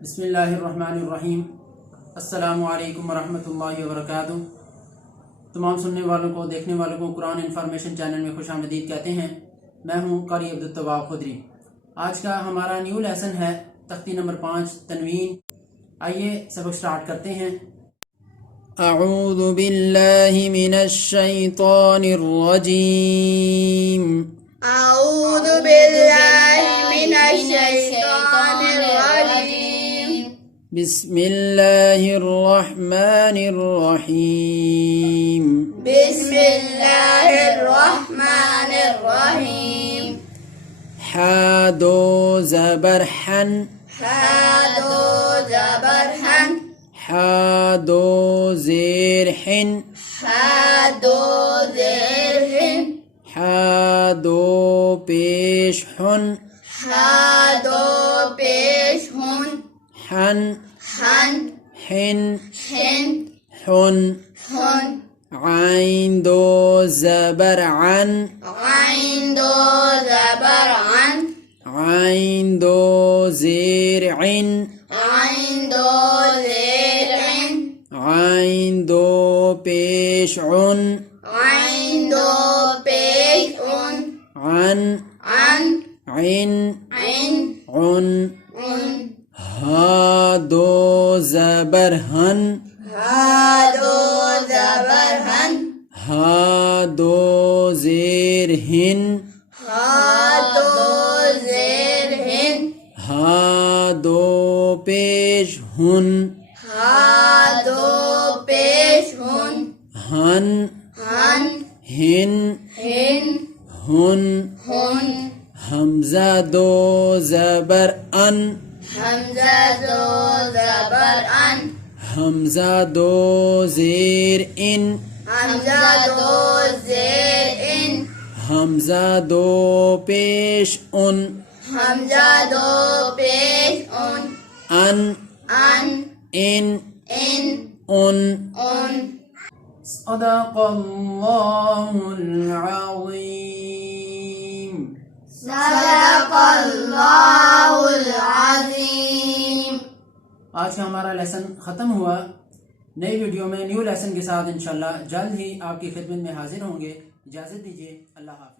बिस्मिल्लाहिर्रहमानिर्रहीम। अस्सलामु अलैकुम वरहमतुल्लाहि वबरकातुहू। तमाम सुनने वालों को, देखने वालों को कुरान इन्फॉर्मेशन चैनल में खुशामदीद कहते हैं। मैं हूँ क़ारी अब्दुल तवाब खुदरी। आज का हमारा न्यू लेसन है तख्ती नंबर 5 तनवीन। आइए सबक स्टार्ट करते हैं। अऊज़ु बिल्लाहि मिनश शैतानिर रजीम। अऊज़ु बिल्लाहि मिनश शैतानिर रजीम। बिस्मिल्लाहिर रहमानिर रहीम। बिस्मिल्लाहिर रहमानिर रहीम। हा दो ज़बर हन। हा दो ज़बर हन। हा दो ज़ेर हिन। हा दो ज़ेर हिन। हा दो पेश हुन। हा दो पेश हुन। हन हन हिन हिन हुन। हुन। आइन दो ज़बर अन। आइन दो ज़बर अन। आइन दो ज़ेर इन। आइन दो ज़ेर इन। आइन दो पेश उन। आइन दो पेश उन। अन अन इन इन उन। उन। हा दो ज़बर हन। हा दो ज़बर हन। हा दो ज़ेर हिन। हा दो ज़ेर हिन। हा दो पेश हुन। हा दो पेश हुन। हन हन हिन हिन हुन। हुन। हमज़ा दो ज़बर अन। हमज़ा दो ज़बर अन। हमज़ा दो ज़ेर इन। हमज़ा दो ज़ेर इन। हमज़ा दो पेश उन। हमज़ा दो पेश उन। अन अन इन इन उन। उन। सदक़ल्लाहुल अज़ीम। सदक़ल्लाहुल अज़ीम। आज का हमारा लेसन ख़त्म हुआ। नई वीडियो में न्यू लेसन के साथ इंशाल्लाह जल्द ही आपकी खिदमत में हाजिर होंगे। इजाज़त दीजिए। अल्लाह हाफ़िज़।